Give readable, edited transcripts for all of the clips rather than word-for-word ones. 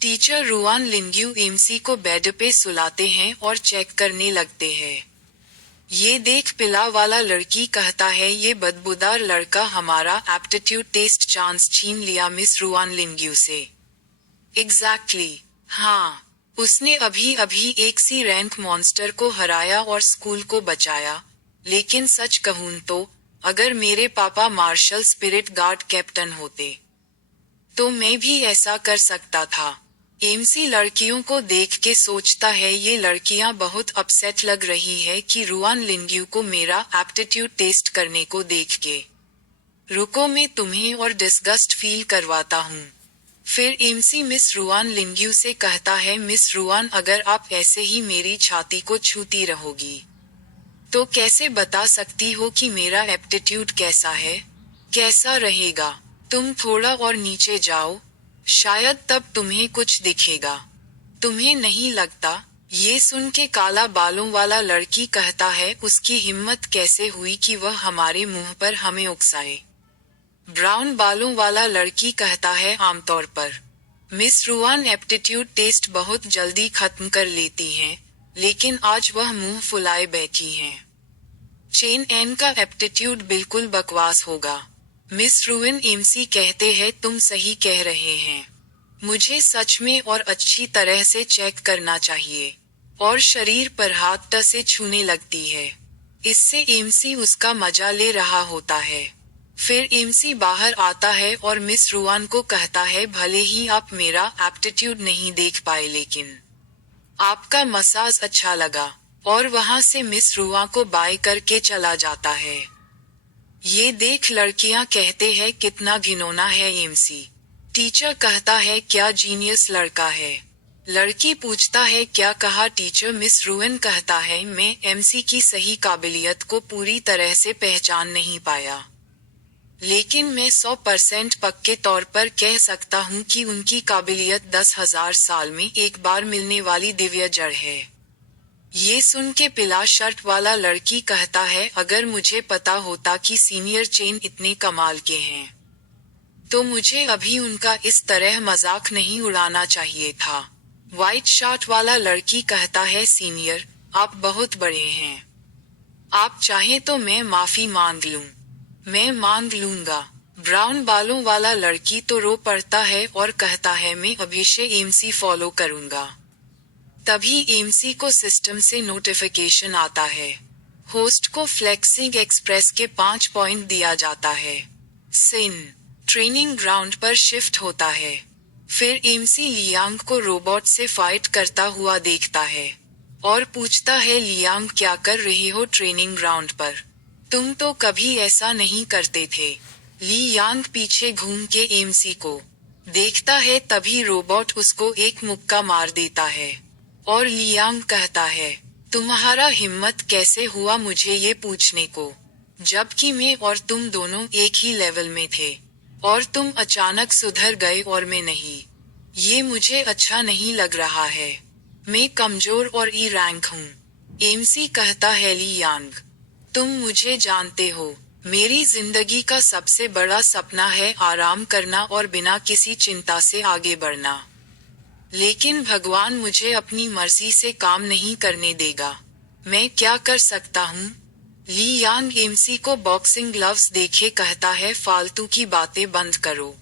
Teacher Ruan लिंग्यू MC को bed पे सुलाते हैं और चेक करने लगते हैं। ये देख पिला वाला लड़की कहता है, ये बदबूदार लड़का हमारा एप्टीट्यूड टेस्ट चांस छीन लिया मिस रुआन लिंग्यू से। एग्जैक्टली हाँ, उसने अभी अभी एक सी रैंक मॉन्स्टर को हराया और स्कूल को बचाया। लेकिन सच कहूं तो अगर मेरे पापा मार्शल स्पिरिट गार्ड कैप्टन होते तो मैं भी ऐसा कर सकता था। एमसी लड़कियों को देख के सोचता है, ये लड़कियां बहुत अपसेट लग रही है कि रुआन लिंग्यू को मेरा एप्टीट्यूड टेस्ट करने को देख के। रुको, मैं तुम्हें और डिस्गस्ट फील करवाता हूँ। फिर एमसी मिस रुआन लिंग्यू से कहता है, मिस रुआन अगर आप ऐसे ही मेरी छाती को छूती रहोगी तो कैसे बता सकती हो कि मेरा एप्टीट्यूड कैसा है, कैसा रहेगा। तुम थोड़ा और नीचे जाओ, शायद तब तुम्हें कुछ दिखेगा। तुम्हें नहीं लगता? ये सुन के काला बालों वाला लड़की कहता है, उसकी हिम्मत कैसे हुई कि वह हमारे मुंह पर हमें उकसाए। ब्राउन बालों वाला लड़की कहता है, आमतौर पर मिस रुआन एप्टीट्यूड टेस्ट बहुत जल्दी खत्म कर लेती हैं, लेकिन आज वह मुंह फुलाए बैठी हैं। चेन एन का एप्टीट्यूड बिल्कुल बकवास होगा। मिस रुइन एमसी कहते हैं, तुम सही कह रहे हैं। मुझे सच में और अच्छी तरह से चेक करना चाहिए। और शरीर पर हाथ ट से छूने लगती है। इससे एमसी उसका मजा ले रहा होता है। फिर एमसी बाहर आता है और मिस रुआन को कहता है, भले ही आप मेरा एप्टीट्यूड नहीं देख पाए लेकिन आपका मसाज अच्छा लगा। और वहां से मिस रुआ को बाय करके चला जाता है। ये देख लड़कियां कहते हैं, कितना घिनौना है एमसी। टीचर कहता है, क्या जीनियस लड़का है। लड़की पूछता है, क्या कहा टीचर। मिस रुइन कहता है, मैं एमसी की सही काबिलियत को पूरी तरह से पहचान नहीं पाया, लेकिन मैं 100% पक्के तौर पर कह सकता हूँ कि उनकी काबिलियत 10,000 साल में एक बार मिलने वाली दिव्य जड़ है। ये सुन के पिला शर्ट वाला लड़की कहता है, अगर मुझे पता होता कि सीनियर चेन इतने कमाल के हैं तो मुझे अभी उनका इस तरह मजाक नहीं उड़ाना चाहिए था। व्हाइट शर्ट वाला लड़की कहता है, सीनियर आप बहुत बड़े हैं, आप चाहें तो मैं माफी मांग लूं। मैं मांग लूंगा। ब्राउन बालों वाला लड़की तो रो पड़ता है और कहता है, मैं अभी से एमसी फॉलो करूंगा। तभी एमसी को सिस्टम से नोटिफिकेशन आता है। होस्ट को फ्लेक्सिंग एक्सप्रेस के 5 पॉइंट दिया जाता है। सिन ट्रेनिंग ग्राउंड पर शिफ्ट होता है। फिर एमसी लियांग को रोबोट से फाइट करता हुआ देखता है और पूछता है, लियांग क्या कर रहे हो ट्रेनिंग ग्राउंड पर, तुम तो कभी ऐसा नहीं करते थे। लियांग पीछे घूम के एमसी को देखता है, तभी रोबोट उसको एक मुक्का मार देता है और लियांग कहता है, तुम्हारा हिम्मत कैसे हुआ मुझे ये पूछने को, जबकि मैं और तुम दोनों एक ही लेवल में थे और तुम अचानक सुधर गए और मैं नहीं। ये मुझे अच्छा नहीं लग रहा है। मैं कमजोर और ई रैंक हूँ। एमसी कहता है, लियांग तुम मुझे जानते हो, मेरी जिंदगी का सबसे बड़ा सपना है आराम करना और बिना किसी चिंता से आगे बढ़ना। लेकिन भगवान मुझे अपनी मर्जी से काम नहीं करने देगा। मैं क्या कर सकता हूँ। लियांग एमसी को बॉक्सिंग ग्लव्स देखे कहता है, फालतू की बातें बंद करो,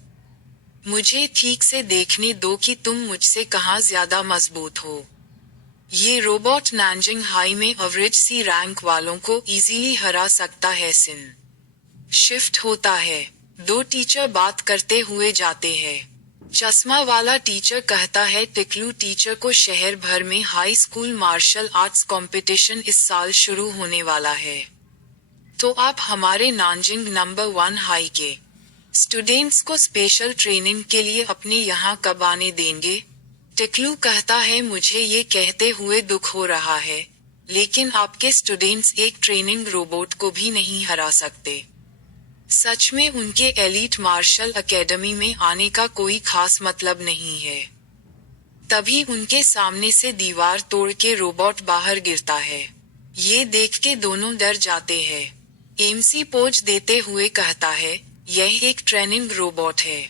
मुझे ठीक से देखने दो कि तुम मुझसे कहाँ ज्यादा मजबूत हो। ये रोबोट नानजिंग हाई में एवरेज सी रैंक वालों को इजीली हरा सकता है। सिन शिफ्ट होता है। 2 टीचर बात करते हुए जाते हैं। चश्मा वाला टीचर कहता है, टिकलू टीचर को शहर भर में high school martial arts competition इस साल शुरू होने वाला है, तो आप हमारे नानजिंग नंबर 1 हाई के स्टूडेंट्स को स्पेशल ट्रेनिंग के लिए अपने यहाँ कब आने देंगे। टिकलू कहता है, मुझे ये कहते हुए दुख हो रहा है, लेकिन आपके स्टूडेंट्स एक ट्रेनिंग रोबोट को भी नहीं हरा सकते। सच में उनके एलीट मार्शल एकेडमी में आने का कोई खास मतलब नहीं है। तभी उनके सामने से दीवार तोड़ के रोबोट बाहर गिरता है। ये देख के दोनों डर जाते हैं। एमसी पोज देते हुए कहता है, यह एक ट्रेनिंग रोबोट है।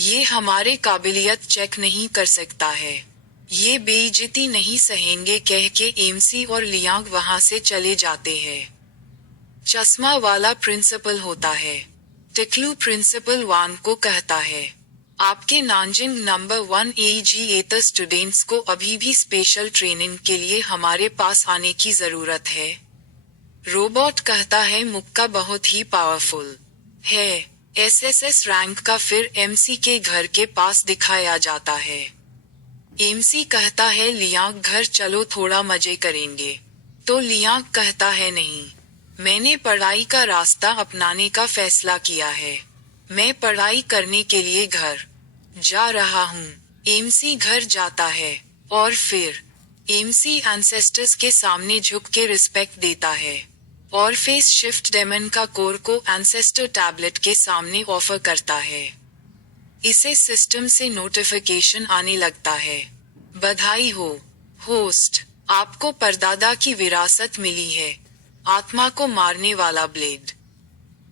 ये हमारे काबिलियत चेक नहीं कर सकता है। ये बेइज्जती नहीं सहेंगे कह के एमसी और लियांग वहां से चले जाते हैं। चश्मा वाला प्रिंसिपल होता है। टिकलू प्रिंसिपल वान को कहता है, आपके नानजिंग नंबर 1 AGA स्टूडेंट्स को अभी भी स्पेशल ट्रेनिंग के लिए हमारे पास आने की जरूरत है। रोबोट कहता है, मुक्का बहुत ही पावरफुल है। SSS रैंक का फिर एमसी के घर के पास दिखाया जाता है। एमसी कहता है, लियांग घर चलो थोड़ा मजे करेंगे। तो लियांग कहता है, नहीं, मैंने पढ़ाई का रास्ता अपनाने का फैसला किया है। मैं पढ़ाई करने के लिए घर जा रहा हूँ। एमसी घर जाता है और फिर एमसी एंसेस्टर्स के सामने झुक के रिस्पेक्ट देता है और फेस शिफ्ट डेमन का कोर को एंसेस्टर टैबलेट के सामने ऑफर करता है। इसे सिस्टम से नोटिफिकेशन आने लगता है, बधाई हो होस्ट, आपको परदादा की विरासत मिली है, आत्मा को मारने वाला ब्लेड।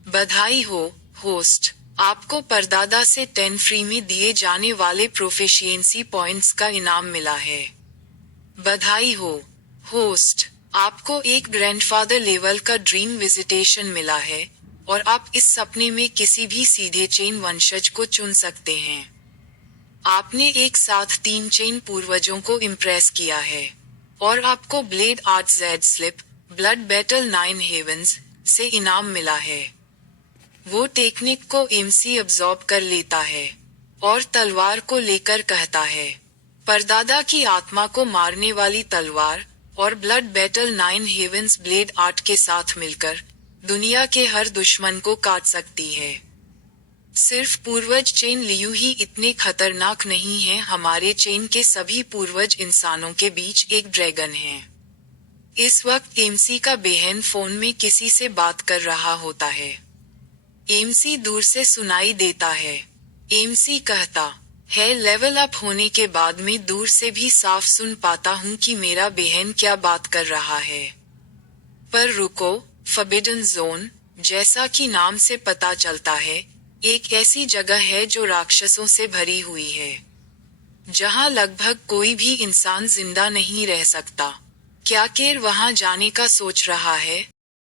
बधाई हो होस्ट, आपको परदादा से 10 फ्री में दिए जाने वाले प्रोफिशिएंसी पॉइंट्स का इनाम मिला है। बधाई हो होस्ट, आपको एक ग्रैंडफादर लेवल का ड्रीम विजिटेशन मिला है और आप इस सपने में किसी भी सीधे चेन वंशज को चुन सकते हैं। आपने एक साथ 3 चेन पूर्वजों को इम्प्रेस किया है और आपको blade art jade slip blood battle 9 heavens से इनाम मिला है। वो टेक्निक को एमसी अब्सॉर्ब कर लेता है और तलवार को लेकर कहता है, परदादा की आत्मा को मारने वाली तलवार और blood battle 9 heavens blade art के साथ मिलकर दुनिया के हर दुश्मन को काट सकती है। सिर्फ पूर्वज चेन लियू ही इतने खतरनाक नहीं हैं, हमारे चेन के सभी पूर्वज इंसानों के बीच एक ड्रैगन है। इस वक्त एमसी का बहन फोन में किसी से बात कर रहा होता है। एमसी दूर से सुनाई देता है। एमसी कहता है, लेवल अप होने के बाद में दूर से भी साफ सुन पाता हूँ कि मेरा बहन क्या बात कर रहा है। पर रुको, फॉरबिडन जोन, जैसा कि नाम से पता चलता है, एक ऐसी जगह है जो राक्षसों से भरी हुई है, जहाँ लगभग कोई भी इंसान जिंदा नहीं रह सकता। क्या केर वहाँ जाने का सोच रहा है?